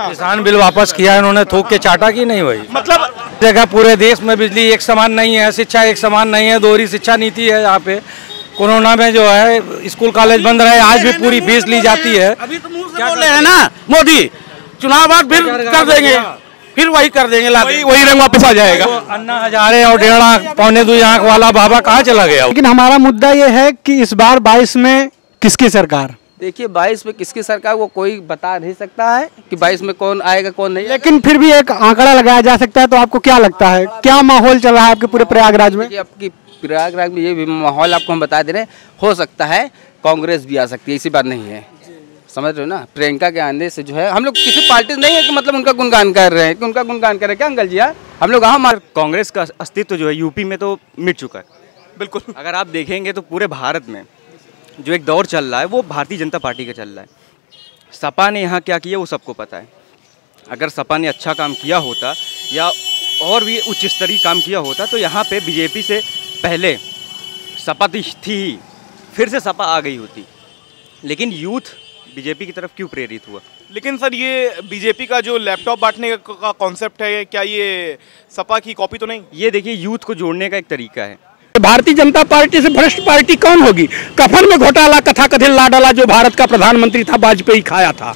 किसान बिल वापस किया इन्होंने, थूक के चाटा की नहीं हुई। मतलब जगह पूरे देश में बिजली एक समान नहीं है, शिक्षा एक समान नहीं है, दोहरी शिक्षा नीति है यहाँ पे। कोरोना में जो है स्कूल कॉलेज बंद रहे, आज भी पूरी फीस ली जाती है। अभी तो मुंह से बोल रहे हैं ना मोदी, चुनाव बाद फिर कर देंगे, फिर वही कर देंगे, वही रंग वापस आ जाएगा। अन्ना हजारे और 1.5 लाख 1.25 लाख वाला बाबा कहाँ चला गया? लेकिन हमारा मुद्दा ये है कि इस बार 22 में किसकी सरकार? देखिए 22 में किसकी सरकार वो कोई बता नहीं सकता है कि 22 में कौन आएगा कौन नहीं। लेकिन फिर भी एक आंकड़ा लगाया जा सकता है, तो आपको क्या लगता है क्या माहौल चल रहा है आपके पूरे प्रयागराज में? आपकी प्रयागराज में ये भी माहौल आपको हम बता दे रहे हैं, हो सकता है कांग्रेस भी आ सकती है, ऐसी बात नहीं है, समझ रहे हो ना। प्रियंका के आने से जो है हम लोग किसी पार्टी नहीं है कि मतलब उनका गुणगान कर रहे हैं, कि उनका गुणगान कर रहे हैं क्या अंकल जी? हम लोग कांग्रेस का अस्तित्व जो है यूपी में तो मिट चुका है बिल्कुल। अगर आप देखेंगे तो पूरे भारत में जो एक दौर चल रहा है वो भारतीय जनता पार्टी का चल रहा है। सपा ने यहाँ क्या किया वो सबको पता है। अगर सपा ने अच्छा काम किया होता या और भी उच्च स्तरीय काम किया होता तो यहाँ पे बीजेपी से पहले सपा थी ही, फिर से सपा आ गई होती। लेकिन यूथ बीजेपी की तरफ क्यों प्रेरित हुआ? लेकिन सर ये बीजेपी का जो लैपटॉप बांटने का कॉन्सेप्ट है, क्या ये सपा की कॉपी तो नहीं? ये देखिए यूथ को जोड़ने का एक तरीका है। भारतीय जनता पार्टी से भ्रष्ट पार्टी कौन होगी? कफन में घोटाला कथा कथित लाडला जो भारत का प्रधानमंत्री था वाजपेयी खाया था,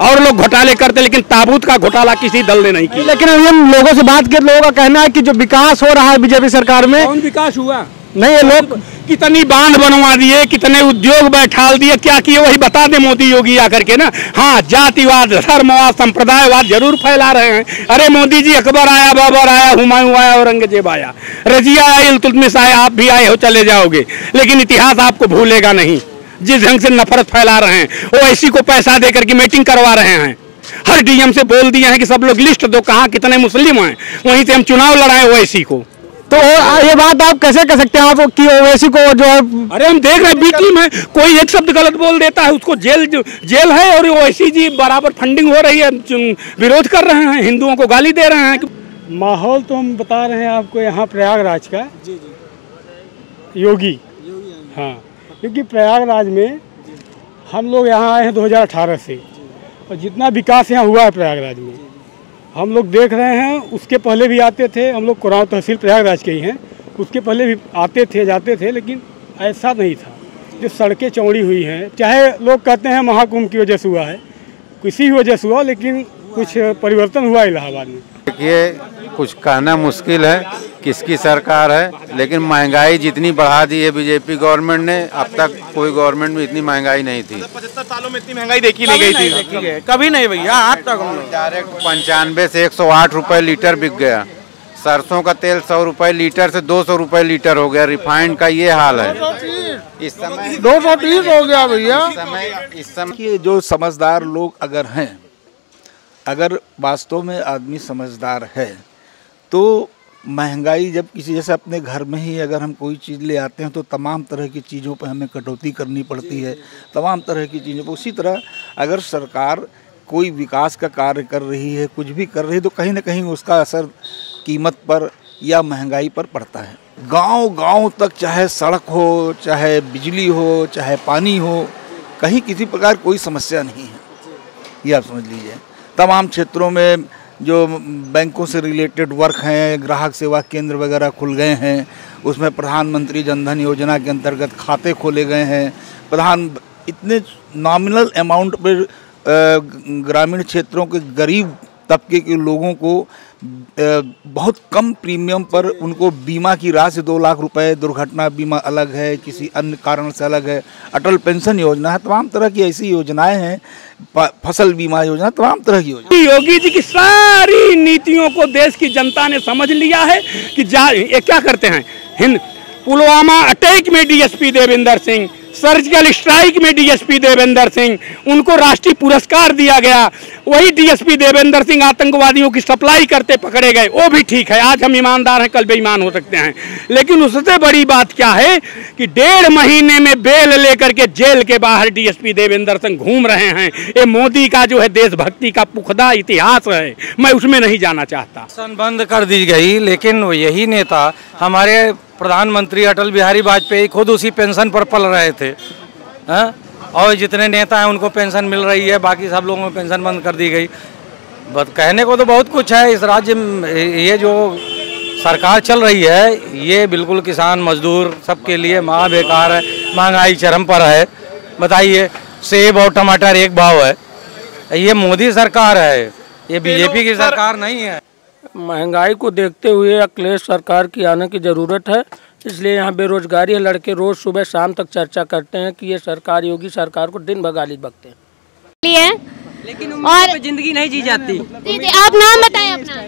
और लोग घोटाले करते, लेकिन ताबूत का घोटाला किसी दल ने नहीं किया। लेकिन अभी हम लोगों से बात किए, लोगों का कहना है कि जो विकास हो रहा है बीजेपी सरकार में, कौन विकास हुआ? नहीं, ये लोग कितनी बांध बनवा दिए, कितने उद्योग बैठाल दिए, क्या किए वही बता दे मोदी योगी आकर के ना। हाँ, जातिवाद, धर्मवाद, संप्रदायवाद जरूर फैला रहे हैं। अरे मोदी जी, अकबर आया, बाबर आया, हुमायूं आया, औरंगजेब आया, रजिया आया, इल्तुतमिश आया, आप भी आए हो चले जाओगे, लेकिन इतिहास आपको भूलेगा नहीं। जिस ढंग से नफरत फैला रहे हैं, ओवैसी को पैसा देकर के मीटिंग करवा रहे हैं, हर डीएम से बोल दिए हैं कि सब लोग लिस्ट दो कहाँ कितने मुस्लिम हैं, वहीं से हम चुनाव लड़ाएं ओवैसी को। तो ये बात आप कैसे कह सकते हैं आप कि ओवैसी को जो है? अरे हम देख रहे हैं बी टीम है, कोई एक शब्द गलत बोल देता है उसको जेल है, और ओवैसी जी बराबर फंडिंग हो रही है, विरोध कर रहे हैं, हिंदुओं को गाली दे रहे हैं। माहौल तो हम बता रहे हैं आपको यहाँ प्रयागराज का। योगी, हाँ, क्योंकि प्रयागराज में हम लोग यहाँ आए हैं 2018 से, और जितना विकास यहाँ हुआ है प्रयागराज में हम लोग देख रहे हैं। उसके पहले भी आते थे, हम लोग कोरांव तहसील प्रयागराज के ही हैं, उसके पहले भी आते थे जाते थे, लेकिन ऐसा नहीं था। जो सड़कें चौड़ी हुई हैं, चाहे लोग कहते हैं महाकुंभ की वजह से हुआ है, किसी वजह से हुआ, लेकिन कुछ परिवर्तन हुआ इलाहाबाद में। देखिए, कुछ कहना मुश्किल है किसकी सरकार है, लेकिन महंगाई जितनी बढ़ा दी है बीजेपी गवर्नमेंट ने, अब तक कोई गवर्नमेंट में इतनी महंगाई नहीं थी। 75 सालों में इतनी महंगाई देखी नहीं गई थी, कभी नहीं भैया, आज तक। डायरेक्ट 95 से 108 रुपए लीटर बिक गया। सरसों का तेल 100 रुपए लीटर से 200 रुपए लीटर हो गया। रिफाइंड का ये हाल है इस समय, 230 हो गया भैया। इस समय ये जो समझदार लोग अगर हैं, अगर वास्तव में आदमी समझदार है, तो महंगाई जब किसी, जैसे अपने घर में ही अगर हम कोई चीज़ ले आते हैं तो तमाम तरह की चीज़ों पर हमें कटौती करनी पड़ती है, तमाम तरह की चीज़ों पर। उसी तरह अगर सरकार कोई विकास का कार्य कर रही है, कुछ भी कर रही है, तो कहीं ना कहीं उसका असर कीमत पर या महंगाई पर पड़ता है। गांव-गांव तक, चाहे सड़क हो, चाहे बिजली हो, चाहे पानी हो, कहीं किसी प्रकार कोई समस्या नहीं है, ये आप समझ लीजिए। तमाम क्षेत्रों में जो बैंकों से रिलेटेड वर्क हैं, ग्राहक सेवा केंद्र वगैरह खुल गए हैं, उसमें प्रधानमंत्री जनधन योजना के अंतर्गत खाते खोले गए हैं। इतने नॉमिनल अमाउंट पर ग्रामीण क्षेत्रों के गरीब तबके के लोगों को बहुत कम प्रीमियम पर उनको बीमा की राशि 2 लाख रुपए, दुर्घटना बीमा अलग है, किसी अन्य कारण से अलग है, अटल पेंशन योजना है, तमाम तरह की ऐसी योजनाएं हैं, फसल बीमा योजना, तमाम तरह की योजना। योगी जी की सारी नीतियों को देश की जनता ने समझ लिया है कि ये क्या करते हैं। पुलवामा अटैक में DSP Devendra Singh, surgical strike में डीएसपी देवेंद्र सिंह, उनको राष्ट्रीय पुरस्कार दिया गया। वही डीएसपी देवेंद्र सिंह आतंकवादियों की सप्लाई करते पकड़े गए, वो भी ठीक है, आज हम ईमानदार हैं, कल बेईमान हो सकते हैं। लेकिन उससे बड़ी बात क्या है कि 1.5 महीने में बेल लेकर के जेल के बाहर डीएसपी देवेंद्र सिंह घूम रहे हैं। ये मोदी का जो है देशभक्ति का पुख्ता इतिहास है, मैं उसमें नहीं जाना चाहता। बंद कर दी गई, लेकिन यही नेता हमारे प्रधानमंत्री अटल बिहारी वाजपेयी खुद उसी पेंशन पर पल रहे थे, और जितने नेता हैं उनको पेंशन मिल रही है, बाकी सब लोगों को पेंशन बंद कर दी गई। कहने को तो बहुत कुछ है इस राज्य में। ये जो सरकार चल रही है ये बिल्कुल किसान मजदूर सबके लिए महा बेकार है। महंगाई चरम पर है। बताइए, सेब और टमाटर एक भाव है। ये मोदी सरकार है, ये बीजेपी की सरकार नहीं है। महंगाई को देखते हुए अखिलेश सरकार की आने की ज़रूरत है। इसलिए यहाँ बेरोजगारी है। लड़के रोज सुबह शाम तक चर्चा करते हैं कि ये सरकार, योगी सरकार को दिन भर गाली बकते हैं। लेकिन और जिंदगी नहीं जी जाती। जी, आप नाम बताएं अपना।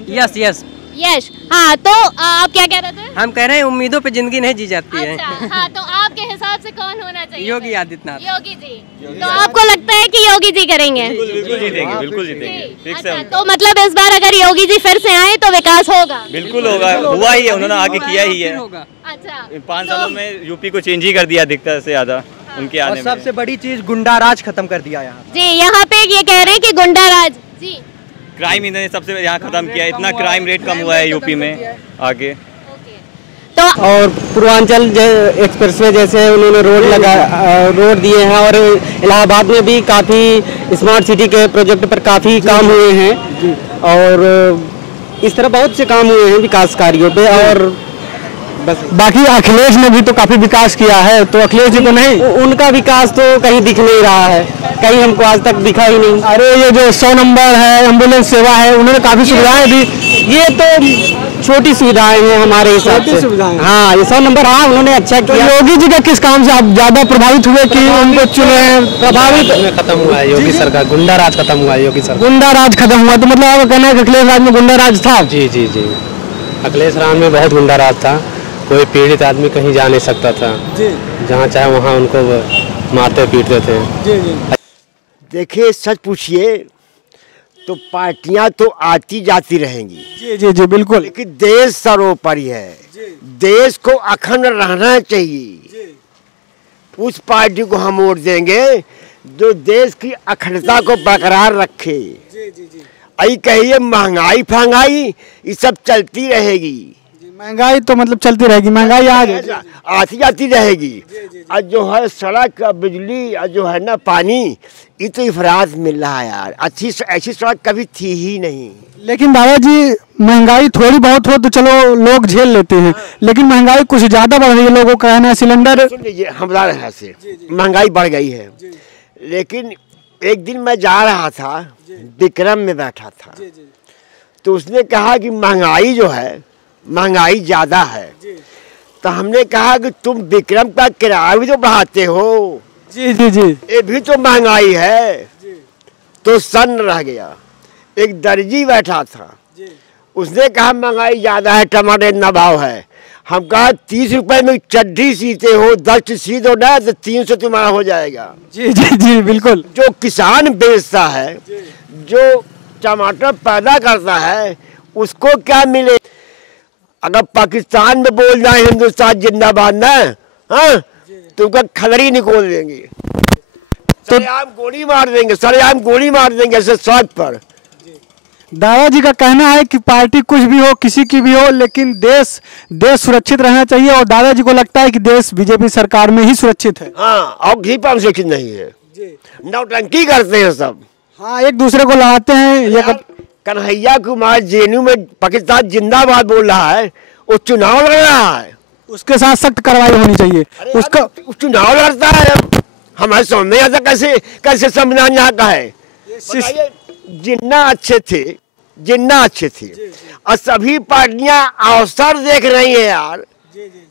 यस। हाँ, तो आप क्या कह रहे थे? हम कह रहे हैं उम्मीदों पे जिंदगी नहीं जी जाती है। अच्छा, हाँ, तो आपके हिसाब से कौन होना चाहिए? योगी आदित्यनाथ। योगी जी। तो आपको लगता है कि योगी जी करेंगे? बिल्कुल जीतेंगे। अच्छा, तो मतलब इस बार अगर योगी जी फिर से आए तो विकास होगा? बिल्कुल होगा, हुआ ही है, उन्होंने आगे किया ही है। अच्छा, 5 सालों में यूपी को चेंज ही कर दिया अधिकतर से ज्यादा उनके आने में। सबसे बड़ी चीज गुंडा राज खत्म कर दिया यहाँ। जी, यहाँ पे ये कह रहे हैं कि गुंडा राज। जी, क्राइम इन्होंने सबसे यहाँ खत्म किया। इतना क्राइम रेट कम हुआ है यूपी में आगे। तो और पूर्वांचल एक्सप्रेसवे जैसे उन्होंने रोड दिए हैं और इलाहाबाद में भी काफ़ी स्मार्ट सिटी के प्रोजेक्ट पर काफ़ी काम हुए हैं और इस तरह बहुत से काम हुए हैं विकास कार्यों पे। और बस बाकी अखिलेश ने भी तो काफी विकास किया है, तो अखिलेश जी को नहीं, उनका विकास तो कहीं दिख नहीं रहा है, कहीं हमको आज तक दिखा ही नहीं। अरे ये जो 100 नंबर है, एम्बुलेंस सेवा है, उन्होंने काफी सुविधाएं दी। ये तो छोटी सुविधाएं हैं हमारे हिसाब से। हाँ, ये 100 नंबर, हाँ उन्होंने अच्छा किया। योगी जी का किस काम से आप ज्यादा प्रभावित हुए कि उनको चुने? प्रभावित खत्म हुआ है योगी सरकार, गुंडा राज खत्म हुआ है योगी सरकार। गुंडा राज खत्म हुआ, तो मतलब आपका कहना है कि अखिलेश राज में गुंडा राज था? जी, अखिलेश राज में बहुत गुंडा राज था। कोई पीड़ित आदमी कहीं जा नहीं सकता था। जहाँ चाहे वहाँ उनको मारते पीटते थे। देखिए, सच पूछिए तो पार्टियां तो आती जाती रहेंगी। जी बिल्कुल, लेकिन देश सर्वोपरि है। देश को अखंड रहना चाहिए। उस पार्टी को हम वोट देंगे जो देश की अखंडता को बरकरार रखे। आई कहिए महंगाई फंगाई ये सब चलती रहेगी। महंगाई तो मतलब चलती रहेगी, महंगाई आती जाती रहेगी। और जो है सड़क, बिजली और जो है ना पानी, ये तो इफरात मिल रहा है यार। अच्छी ऐसी सड़क कभी थी ही नहीं। लेकिन दादाजी, महंगाई थोड़ी बहुत हो तो चलो लोग झेल लेते हैं, लेकिन महंगाई कुछ ज्यादा बढ़ रही है। लोगों का कहना है सिलेंडर, सुन लीजिए, हमारे यहाँ से महंगाई बढ़ गई है। लेकिन एक दिन मैं जा रहा था, विक्रम में बैठा था, तो उसने कहा कि महंगाई जो है, महंगाई ज्यादा है। तो हमने कहा कि तुम विक्रम का किराया भी तो बढ़ाते हो। जी, ये भी तो महंगाई है। तो सन्न रह गया। एक दर्जी बैठा था, उसने कहा महंगाई ज्यादा है, टमाटर इतना भाव है। हम कहा 30 रुपए में चड्ढी सीते हो, 10 सी दो ना तो 300 तुम्हारा हो जाएगा। जी बिल्कुल। जो किसान बेचता है, जो टमाटर पैदा करता है, उसको क्या मिले? अगर पाकिस्तान में बोल जाए हिंदुस्तान जिंदाबाद ना, हाँ, तो उनका खलरी निकोल देंगे। सरेआम गोली मार देंगे, सरेआम गोली मार देंगे ऐसे सड़क पर। दादाजी का कहना है कि पार्टी कुछ भी हो, किसी की भी हो, लेकिन देश सुरक्षित रहना चाहिए। और दादाजी को लगता है कि देश बीजेपी सरकार में ही सुरक्षित है। हाँ, और कहीं पर सुरक्षित नहीं है। नौटंकी करते हैं सब। हाँ, एक दूसरे को लड़ाते हैं। कन्हैया कुमार जेएनयू में पाकिस्तान जिंदाबाद बोल रहा है, वो चुनाव लड़ रहा है, उसके साथ सख्त कार्रवाई होनी चाहिए। उसका चुनाव लड़ता है, हमारे समझ नहीं आता कैसे संविधान यहाँ का है। जिन्ना अच्छे थे और सभी पार्टियां अवसर देख रही हैं यार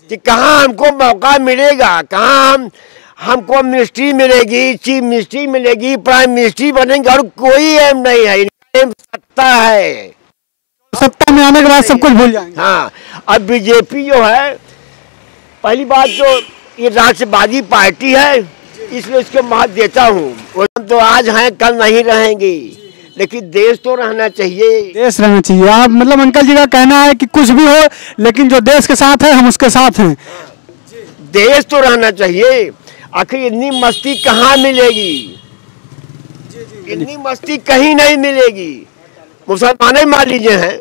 कि कहाँ हमको मौका मिलेगा, कहाँ हमको मिनिस्ट्री मिलेगी, चीफ मिनिस्ट्री मिलेगी, प्राइम मिनिस्ट्री बनेंगे। और कोई एम नहीं है, सत्ता है। सत्ता में आने के बाद सब कुछ भूल जाएंगे। हाँ, अब बीजेपी जो है, पहली बात तो ये राष्ट्रवादी पार्टी है, इसलिए इसको महत्व देता हूँ। वो तो आज हैं, कल नहीं रहेंगी, लेकिन देश तो रहना चाहिए। देश रहना चाहिए। आप मतलब अंकल जी का कहना है कि कुछ भी हो, लेकिन जो देश के साथ है हम उसके साथ हैं। देश तो रहना चाहिए। आखिर इतनी मस्ती कहाँ मिलेगी? इतनी मस्ती कहीं नहीं मिलेगी। मुसलमान ही मान लीजिए हैं,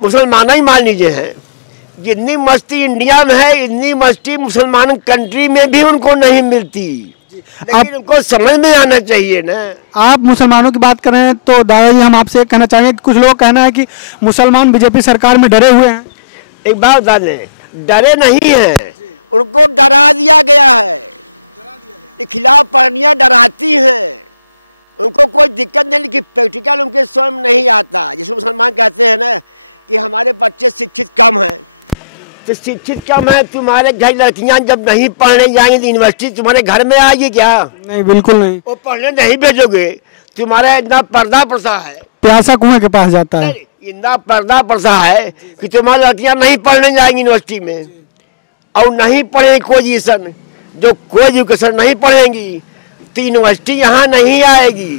मुसलमान ही मान लीजिए हैं, जितनी मस्ती इंडिया में है, इतनी मस्ती मुसलमान कंट्री में भी उनको नहीं मिलती। लेकिन उनको समझ में आना चाहिए ना। आप मुसलमानों की बात कर रहे हैं तो दादाजी हम आपसे कहना चाहेंगे कि कुछ लोग कहना है कि मुसलमान बीजेपी सरकार में डरे हुए हैं। एक बात बता दें, डरे नहीं है, उनको डरा दिया गया है। खिलाफ पार्टियां डराती है, उनको कोई दिक्कत नहीं कि प्रैक्टिकल उनके स्वयं नहीं आता। मुसलमान कहते हैं ना कि हमारे बच्चे शिक्षित कम है, तो शिक्षित कम है। तुम्हारे घर लड़कियां जब नहीं पढ़ने जाएंगी तो यूनिवर्सिटी तुम्हारे घर में आएगी क्या? नहीं, बिल्कुल नहीं। वो पढ़ने नहीं भेजोगे। तुम्हारा इतना पर्दा प्रथा है, प्यासा कुएं के पास जाता है। इतना पर्दा प्रथा है कि तुम्हारी लड़कियां नहीं पढ़ने जाएंगी यूनिवर्सिटी में, और नहीं पढ़ेंगी कोई एजुकेशन। जो कोई एजुकेशन नहीं पढ़ेंगी तो यूनिवर्सिटी यहाँ नहीं आएगी।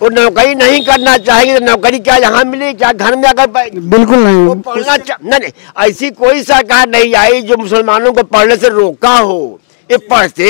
वो नौकरी नहीं करना चाहेंगे तो नौकरी क्या यहाँ मिलेगी? क्या घर में अगर बिल्कुल नहीं। वो पढ़ना नहीं, ऐसी कोई सरकार नहीं आई जो मुसलमानों को पढ़ने से रोका हो। ये पढ़ते